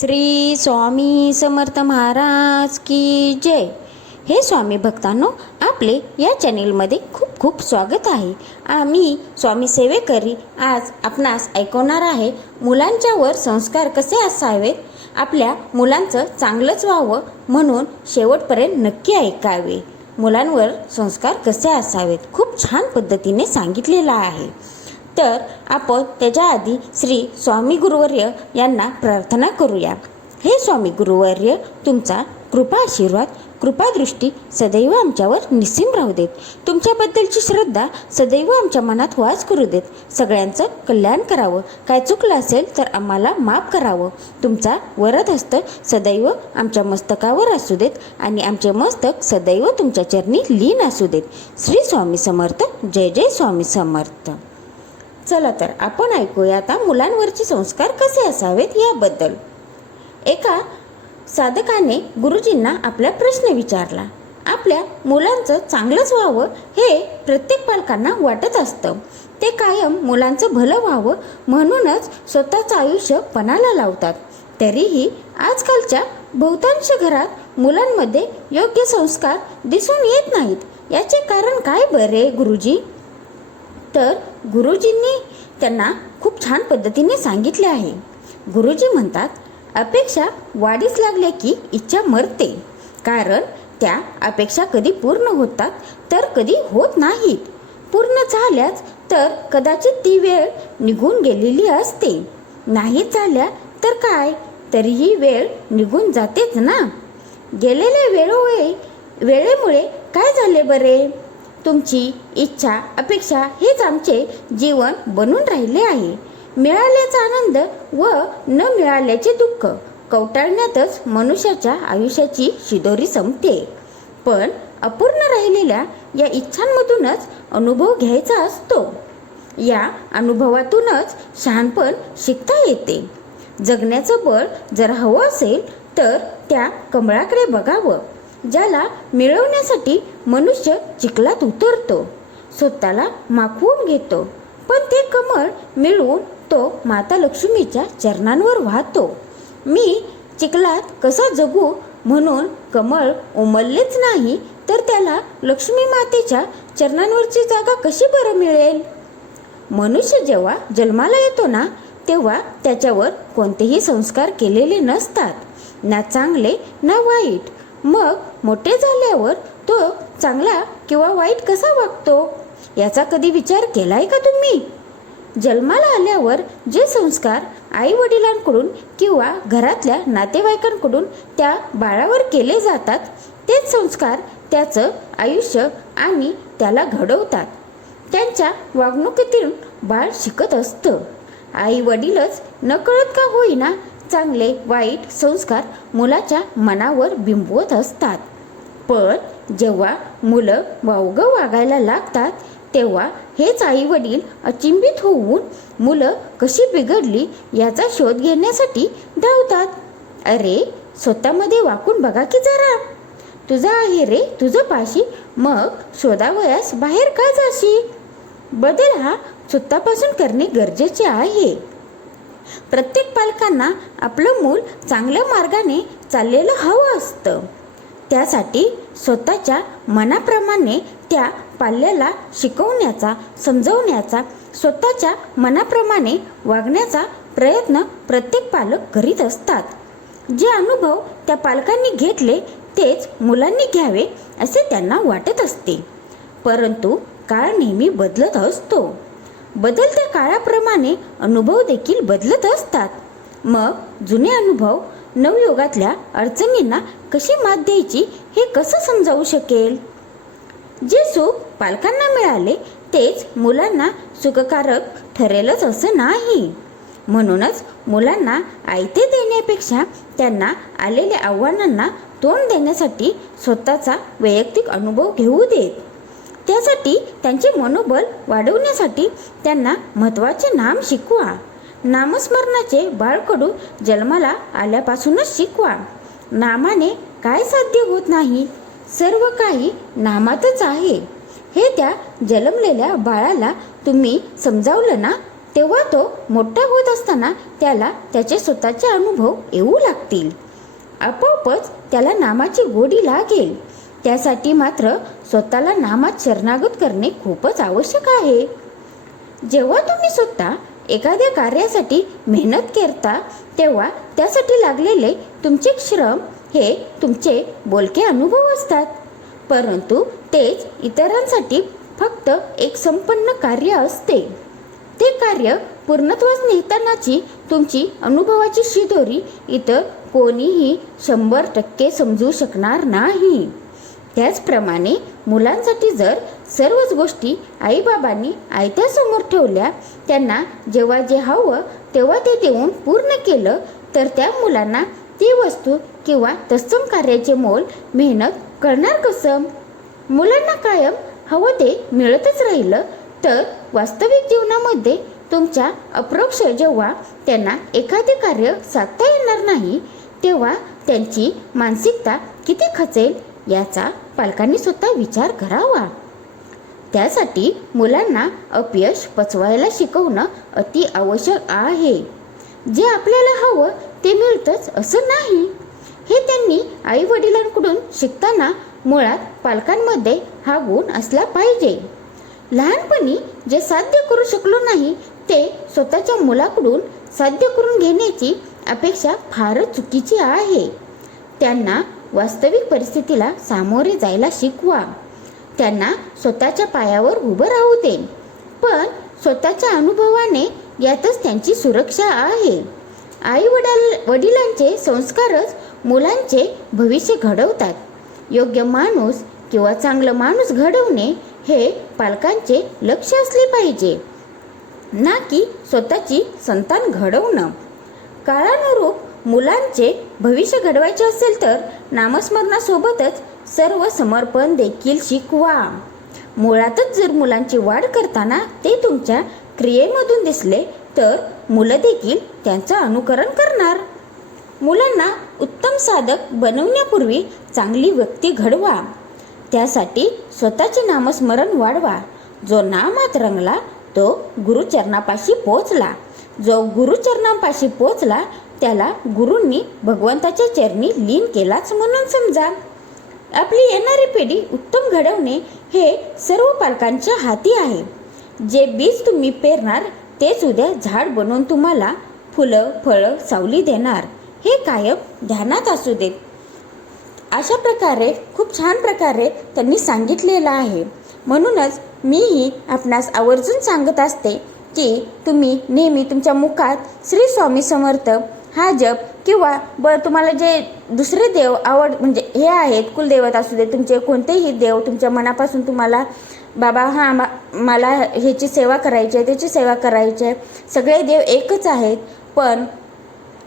श्री स्वामी समर्थ महाराज की जय। हे स्वामी भक्तांनो, आपले या चॅनेलमध्ये खूप खूप स्वागत आहे। आम्ही स्वामी सेवेकरी आज आपणास ऐकवणार आहे मुलांच्यावर संस्कार कसे असावेत। आपल्या मुलांचं चांगलंच व्हावं म्हणून शेवटपर्यंत नक्की ऐकावे। मुलांवर संस्कार कसे असावेत खूप छान पद्धतीने सांगितलेलं आहे। तर आपण त्याच्या आधी श्री स्वामी गुरुवर्य यांना प्रार्थना करूया। हे स्वामी गुरुवर्य, तुमचा कृपा आशीर्वाद कृपादृष्टी सदैव आमच्यावर निस्सीम राहू देत। तुमच्याबद्दलची श्रद्धा सदैव आमच्या मनात वास करू देत। सगळ्यांचं कल्याण करावं। काय चुकलं असेल तर आम्हाला माफ करावं। तुमचा वरद हस्त सदैव आमच्या मस्तकावर असू देत आणि आमचे मस्तक सदैव तुमच्या चरणी लीन असू देत। श्री स्वामी समर्थ। जय जय स्वामी समर्थ। चला तर आपण ऐकूया आता मुलांवरचे संस्कार कसे असावेत याबद्दल। एका साधकाने गुरुजींना आपला प्रश्न विचारला। आपल्या मुलांचं चांगलंच व्हावं हे प्रत्येक पालकांना वाटत असतं। ते कायम मुलांचं भलं व्हावं म्हणूनच स्वतःचं आयुष्य पणाला लावतात। तरीही आजकालच्या बहुतांश घरात मुलांमध्ये योग्य संस्कार दिसून येत नाहीत। याचे कारण काय बरे गुरुजी? तर गुरुजींनी त्यांना खूप छान पद्धतीने सांगितले आहे। गुरुजी म्हणतात, अपेक्षा वाढीस लागल्या की इच्छा मरते। कारण त्या अपेक्षा कधी पूर्ण होतात तर कधी होत नाहीत। पूर्ण झाल्याच तर कदाचित ती वेळ निघून गेलेली असते। नाही झाल्या तर काय, तरीही वेळ निघून जातेच ना। गेलेल्या वेळेमुळे काय झाले बरे? तुमची इच्छा अपेक्षा हेच आमचे जीवन बनून राहिले आहे। मिळाल्याचा आनंद व न मिळाल्याचे दुःख कवटाळण्यातच मनुष्याच्या आयुष्याची शिदोरी संपते। पण अपूर्ण राहिलेल्या या इच्छांमधूनच अनुभव घ्यायचा असतो। या अनुभवातूनच शहाणपण शिकता येते। जगण्याचं बळ जर हवं असेल तर त्या कमळाकडे बघावं, ज्याला मिळवण्यासाठी मनुष्य चिखलात उतरतो, स्वतःला माखवून घेतो, पण ते कमळ मिळवून तो माता लक्ष्मीच्या चरणांवर वाहतो। मी चिखलात कसा जगू म्हणून कमळ उमललेच नाही तर त्याला लक्ष्मी मातेच्या चरणांवरची जागा कशी बरं मिळेल? मनुष्य जेव्हा जन्माला येतो ना, तेव्हा त्याच्यावर कोणतेही संस्कार केलेले नसतात, ना चांगले ना वाईट। मग मोठे झाल्यावर तो चांगला किंवा वाईट कसा वागतो याचा कधी विचार केलाय का तुम्ही? जन्माला आल्यावर जे संस्कार आई वडिलांकडून किंवा घरातल्या नातेवाईकांकडून त्या बाळावर केले जातात, तेच संस्कार त्याचं आयुष्य आणि त्याला घडवतात। त्यांच्या वागणुकीतून बाळ शिकत असतं। आई वडीलच नकळत का होईना चांगले वाईट संस्कार मुलाच्या मनावर बिंबवत असतात। पण जेव्हा मुलं वावगं वागायला लागतात तेव्हा हेच आई वडील अचंबित होऊन मुलं कशी बिघडली याचा शोध घेण्यासाठी धावतात। अरे, स्वतःमध्ये वाकून बघा की जरा। तुझं आहे रे तुझं पाशी, मग शोधावयास बाहेर का जाशी? बदल हा स्वतःपासून करणे गरजेचे आहे। प्रत्येक पालकांना आपलं मूल चांगल्या मार्गाने चाललेलं हवं असतं। त्यासाठी स्वतःच्या मनाप्रमाणे त्या पाल्याला शिकवण्याचा, समजवण्याचा, स्वतःच्या मनाप्रमाणे वागण्याचा प्रयत्न प्रत्येक पालक करीत असतात। जे अनुभव त्या पालकांनी घेतले तेच मुलांनी घ्यावे असे त्यांना वाटत असते। परंतु काळ नेहमी बदलत असतो। बदलत्या काळाप्रमाणे अनुभव देखील बदलत असतात। मग जुने अनुभव नवयुगातल्या अडचणींना कशी मात द्यायची हे कसं समजावू शकेल? जे सुख पालकांना मिळाले तेच मुलांना सुखकारक ठरेलच असं नाही। म्हणूनच मुलांना आयते देण्यापेक्षा त्यांना आलेल्या आव्हानांना तोंड देण्यासाठी स्वतःचा वैयक्तिक अनुभव घेऊ देत। त्यासाठी त्यांचे मनोबल वाढवण्यासाठी त्यांना महत्त्वाचे नाम शिकवा। नामस्मरणाचे बाळकडू जन्माला आल्यापासूनच शिकवा। नामाने काय साध्य होत नाही, सर्व काही नामातच आहे हे त्या जन्मलेल्या बाळाला तुम्ही समजावलं ना तेव्हा तो मोठा होत असताना त्याला त्याचे स्वतःचे अनुभव येऊ लागतील. आपोआपच त्याला नामाची गोडी लागेल. त्यासाठी मात्र स्वतःला नामात शरणागत करणे खूपच आवश्यक आहे. जेव्हा तुम्ही स्वतः एखाद्या कार्यासाठी मेहनत करता तेव्हा त्यासाठी लागलेले तुमचे श्रम हे तुमचे बोलके अनुभव असतात. परंतु तेच इतरांसाठी फक्त एक संपन्न कार्य असते. ते कार्य पूर्णत्वास नेतानाची तुमची अनुभवाची शिदोरी इतर कोणीही 100% समजू शकणार नाही. त्याचप्रमाणे मुलांसाठी जर सर्वच गोष्टी आईबाबांनी आयत्यासमोर ठेवल्या, त्यांना जेव्हा जे हवं तेव्हा ते देऊन पूर्ण केलं, तर त्या मुलांना ती वस्तू किंवा तत्सम कार्याचे मोल मेहनत कळणार कसं? मुलांना कायम हवं ते मिळतच राहिलं तर वास्तविक जीवनामध्ये तुमच्या अप्रोक्ष जेव्हा त्यांना एखादे कार्य साधता येणार नाही, तेव्हा त्यांची मानसिकता किती खचेल याचा पालकांनी स्वतः विचार करावा. त्यासाठी मुलांना अपयश पचवायला शिकवणं अति आवश्यक आहे. जे आपल्याला हवं ते मिळतंच असं नाही, हे त्यांनी आई वडिलांकडून शिकताना मुळात पालकांमध्ये हा गुण असला पाहिजे. लहानपणी जे साध्य करू शकलो नाही ते स्वतःच्या मुलाकडून साध्य करून घेण्याची अपेक्षा फारच चुकीची आहे. त्यांना वास्तविक परिस्थितीला सामोरे जायला शिकवा. त्यांना स्वतःच्या पायावर उभं राहू दे. पण स्वतःच्या अनुभवाने यातच त्यांची सुरक्षा आहे. आई वडिलांचे संस्कारच मुलांचे भविष्य घडवतात. योग्य माणूस किंवा चांगलं माणूस घडवणे हे पालकांचे लक्ष असले पाहिजे, ना की स्वतःची संतान घडवणं. काळानुरूप मुलांचे भविष्य घडवायचे असेल तर नामस्मरणासोबतच सर्व समर्पण देखील शिकवा. मुळातच जर मुलांची वाढ करताना ते तुमच्या क्रियेमधून दिसले तर मुलं देखील त्यांचं अनुकरण करणार. मुलांना उत्तम साधक बनवण्यापूर्वी चांगली व्यक्ती घडवा. त्यासाठी स्वतःचे नामस्मरण वाढवा. जो नामात रंगला तो गुरुचरणापाशी पोचला. जो गुरुचरणापाशी पोचला त्याला गुरूंनी भगवंताच्या चरणी लीन केलाच म्हणून समजा. आपली येणारी पिढी उत्तम घडवणे हे सर्व पालकांच्या हाती आहे. जे बीज तुम्ही पेरणार तेच उद्या झाड बनवून तुम्हाला फुलं फळं सावली देणार, हे कायम ध्यानात असू देत. अशा प्रकारे खूप छान प्रकारे त्यांनी सांगितलेलं आहे. म्हणूनच मीही आपणास आवर्जून सांगत असते की तुम्ही नेहमी तुमच्या मुखात श्री स्वामी समर्थ हा जप किंवा तुम्हाला जे दुसरे देव म्हणजे हे आहेत, कुलदैवत असू दे, तुमचे कोणतेही देव तुमच्या मनापासून तुम्हाला बाबा मला ह्याची सेवा करायची आहे, त्याची सेवा करायची आहे, सगळे देव एकच आहेत, पण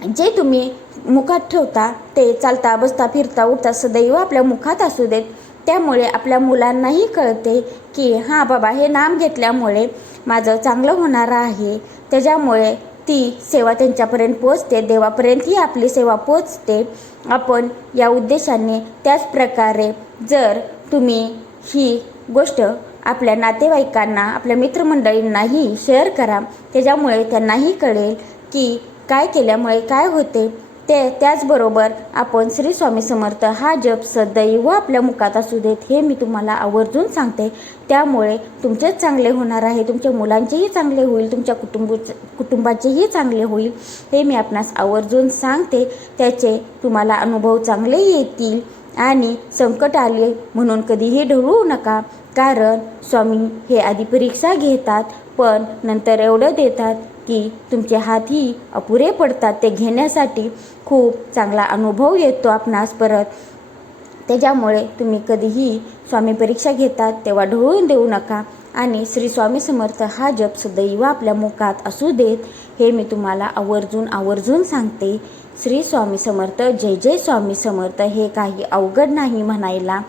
जे तुम्ही मुखात ठेवता ते चालता बसता फिरता उठता सदैव आपल्या मुखात असू देत. त्यामुळे आपल्या मुलांनाही कळते की हां बाबा हे नाम घेतल्यामुळे माझं चांगलं होणार आहे. त्याच्यामुळे ती सेवा त्यांच्यापर्यंत पोचते, देवापर्यंतही आपली सेवा पोचते. आपण या उद्देशाने त्याचप्रकारे जर तुम्ही ही गोष्ट आपल्या नातेवाईकांना आपल्या मित्रमंडळींनाही शेअर करा. त्याच्यामुळे त्यांनाही कळेल की काय केल्यामुळे काय होते. त्याचबरोबर आपण श्री स्वामी समर्थ हा जप सदैव आपल्या मुखात असू देत, हे मी तुम्हाला आवर्जून सांगते. त्यामुळे तुमचेच चांगले होणार आहे, तुमच्या मुलांचेही चांगले होईल, तुमच्या कुटुंबाचेही चांगले होईल, हे मी आपणास आवर्जून सांगते. त्याचे तुम्हाला अनुभव चांगले येतील. आणि संकट आले म्हणून कधीही ढळू नका, कारण स्वामी हे आधी परीक्षा घेतात पण नंतर एवढं देतात की तुमचे हातही अपुरे पडतात. ते घेण्यासाठी खूप चांगला अनुभव येतो आपणास परत. त्याच्यामुळे तुम्ही कधीही स्वामी परीक्षा घेतात तेव्हा ढळून देऊ नका. आणि श्री स्वामी समर्थ हा जप सदैव आपल्या मुखात असू देत, हे मी तुम्हाला आवर्जून सांगते. श्री स्वामी समर्थ, जय जय स्वामी समर्थ. हे काही अवघड नाही म्हणायला.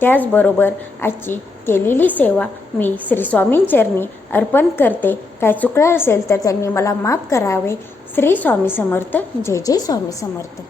त्याचबरोबर आजची केलेली सेवा मी श्री स्वामींचरणी अर्पण करते. काय चुकलं असेल तर त्यांनी मला माफ करावे. श्री स्वामी समर्थ, जय जय स्वामी समर्थ.